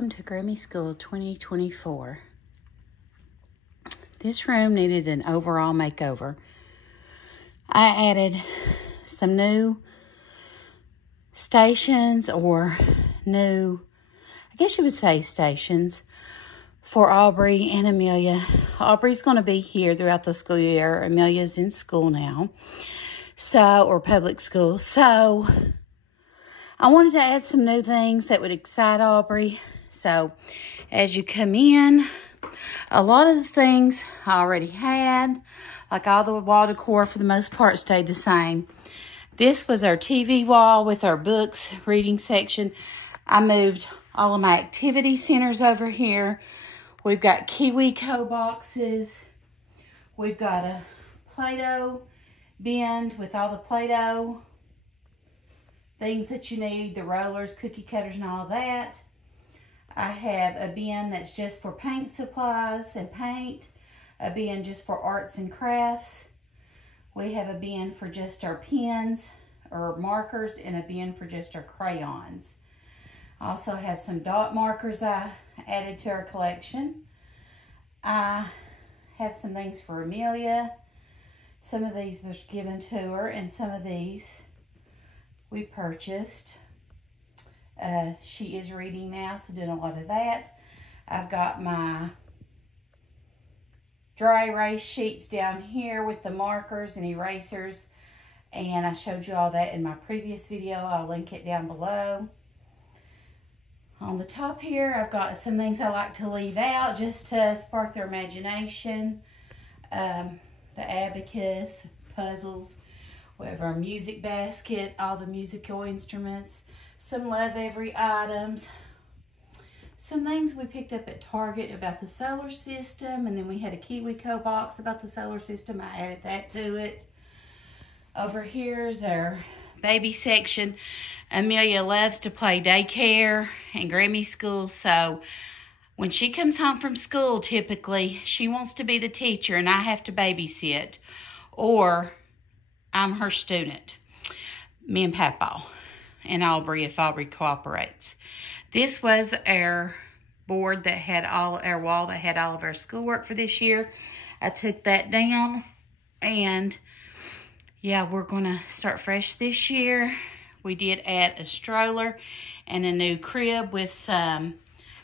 Welcome to Grammy School 2024. This room needed an overall makeover. I added some new stations or new, I guess you would say stations, for Aubrey and Amelia. Aubrey's going to be here throughout the school year. Amelia's in school now, or public school. So I wanted to add some new things that would excite Aubrey. So as you come in, a lot of the things I already had, like all the wall decor for the most part stayed the same. This was our TV wall with our books, reading section. I moved all of my activity centers over here. We've got KiwiCo boxes. We've got a Play-Doh bin with all the Play-Doh things that you need, the rollers, cookie cutters, and all that. I have a bin that's just for paint supplies and paint, a bin just for arts and crafts. We have a bin for just our pens or markers and a bin for just our crayons. I also have some dot markers I added to our collection. I have some things for Amelia. Some of these were given to her, and some of these we purchased. She is reading now, so doing a lot of that. I've got my dry erase sheets down here with the markers and erasers, and I showed you all that in my previous video. I'll link it down below. On the top here, I've got some things I like to leave out just to spark their imagination. The abacus, puzzles. We have our music basket, all the musical instruments, some Love Every items, some things we picked up at Target about the solar system, and then we had a KiwiCo box about the solar system. I added that to it. Over here's our baby section. Amelia loves to play daycare and Grammy School, so when she comes home from school, typically, she wants to be the teacher and I have to babysit, or I'm her student, me and Papa, and Aubrey if Aubrey cooperates. This was our board that had our wall that had all of our schoolwork for this year. I took that down, and yeah, we're going to start fresh this year. We did add a stroller and a new crib with some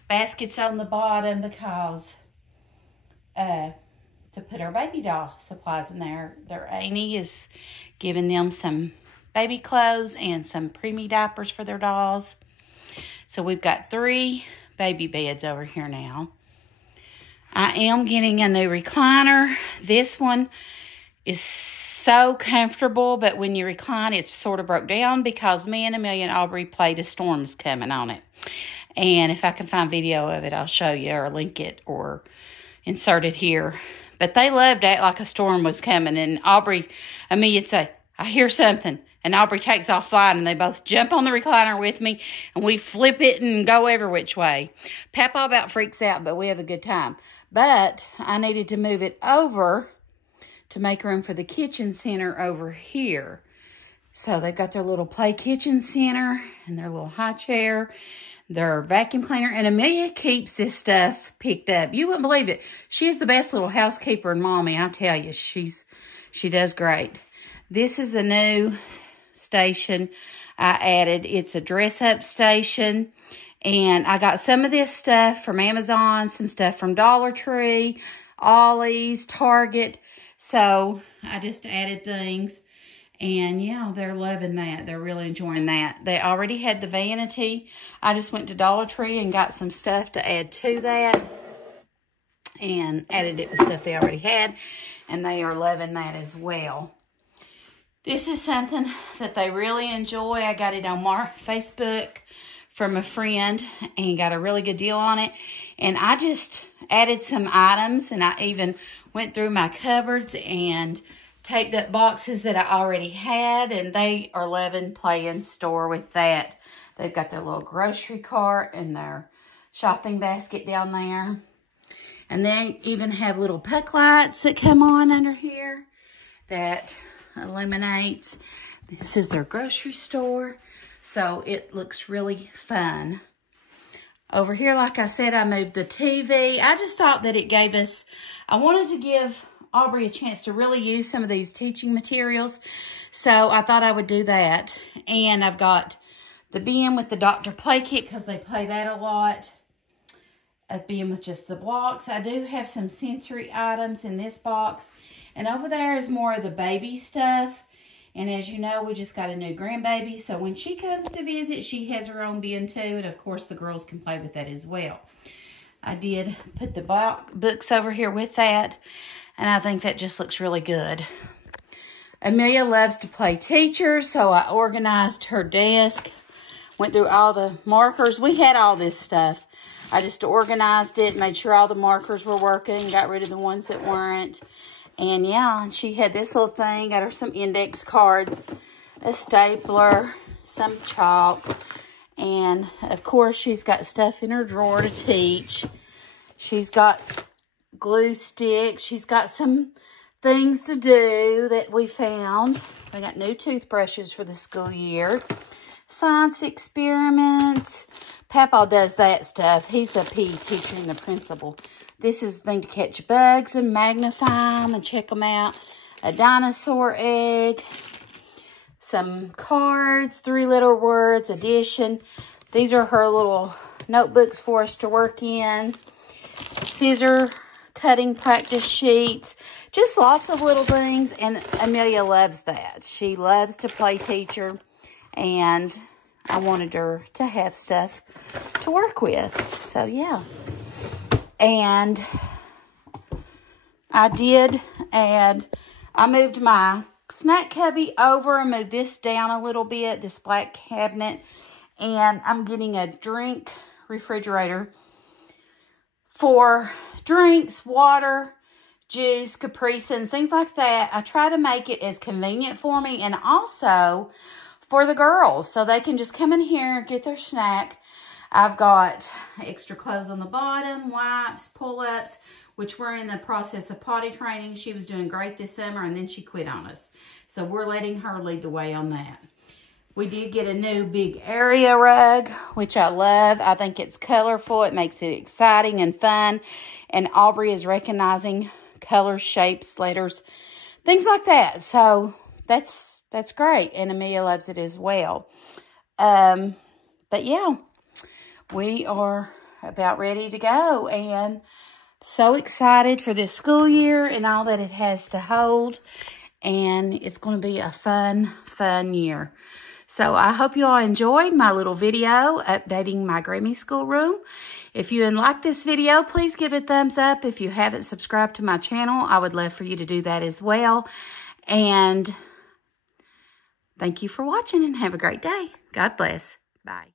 baskets on the bottom because to put our baby doll supplies in there. Their Annie is giving them some baby clothes and some preemie diapers for their dolls. So we've got 3 baby beds over here now. I am getting a new recliner. This one is so comfortable, but when you recline, it's sort of broke down because me and Amelia and Aubrey played a storm's coming on it. And if I can find video of it, I'll show you or link it or insert it here. But they loved to act like a storm was coming. And Amelia'd say, I hear something. And Aubrey takes off flying, and they both jump on the recliner with me, and we flip it and go every which way. Papa about freaks out, but we have a good time. But I needed to move it over to make room for the kitchen center over here. So they've got their little play kitchen center and their little high chair, their vacuum cleaner, and Amelia keeps this stuff picked up. You wouldn't believe it. She's the best little housekeeper and mommy, I tell you. She does great. This is the new station I added. It's a dress-up station, and I got some of this stuff from Amazon, some stuff from Dollar Tree, Ollie's, Target. So I just added things. And yeah, they're loving that. They're really enjoying that. They already had the vanity. I just went to Dollar Tree and got some stuff to add to that. And added it with stuff they already had. And they are loving that as well. This is something that they really enjoy. I got it on Facebook from a friend and got a really good deal on it. And I just added some items, and I even went through my cupboards and taped up boxes that I already had, and they are loving playing store with that. They've got their little grocery cart and their shopping basket down there. And they even have little puck lights that come on under here that illuminates. This is their grocery store, so it looks really fun. Over here, like I said, I moved the TV. I just thought that it gave us, I wanted to give Aubrey a chance to really use some of these teaching materials. So I thought I would do that. And I've got the bin with the Dr. Play kit because they play that a lot. A bin with just the blocks. I do have some sensory items in this box. And over there is more of the baby stuff. And as you know, we just got a new grandbaby. So when she comes to visit, she has her own bin too. And of course, the girls can play with that as well. I did put the books over here with that. And I think that just looks really good. Amelia loves to play teacher. So I organized her desk. Went through all the markers. We had all this stuff. I just organized it, made sure all the markers were working, got rid of the ones that weren't. And yeah, and she had this little thing, got her some index cards, a stapler, some chalk. And of course, she's got stuff in her drawer to teach. She's got glue sticks. She's got some things to do that we found. I got new toothbrushes for the school year. Science experiments. Papa does that stuff. He's the PE teacher and the principal. This is the thing to catch bugs and magnify them and check them out. A dinosaur egg. Some cards, 3-letter words, addition. These are her little notebooks for us to work in. Scissor cutting practice sheets. Just lots of little things. And Amelia loves that. She loves to play teacher. And I wanted her to have stuff to work with. So, yeah. And I did add, I moved my snack cubby over and moved this down a little bit, this black cabinet. And I'm getting a drink refrigerator for drinks, water, juice, Capri Suns, things like that. I try to make it as convenient for me and also for the girls, so they can just come in here and get their snack. I've got extra clothes on the bottom, wipes, pull-ups, which we're in the process of potty training. She was doing great this summer, and then she quit on us. So we're letting her lead the way on that. We did get a new big area rug, which I love. I think it's colorful. It makes it exciting and fun. And Aubrey is recognizing colors, shapes, letters, things like that. So that's great, and Amelia loves it as well. But yeah, we are about ready to go, and so excited for this school year and all that it has to hold, and it's going to be a fun year. So I hope you all enjoyed my little video updating my Grammy School room. If you liked this video, please give it a thumbs up. If you haven't subscribed to my channel, I would love for you to do that as well. And thank you for watching and have a great day. God bless. Bye.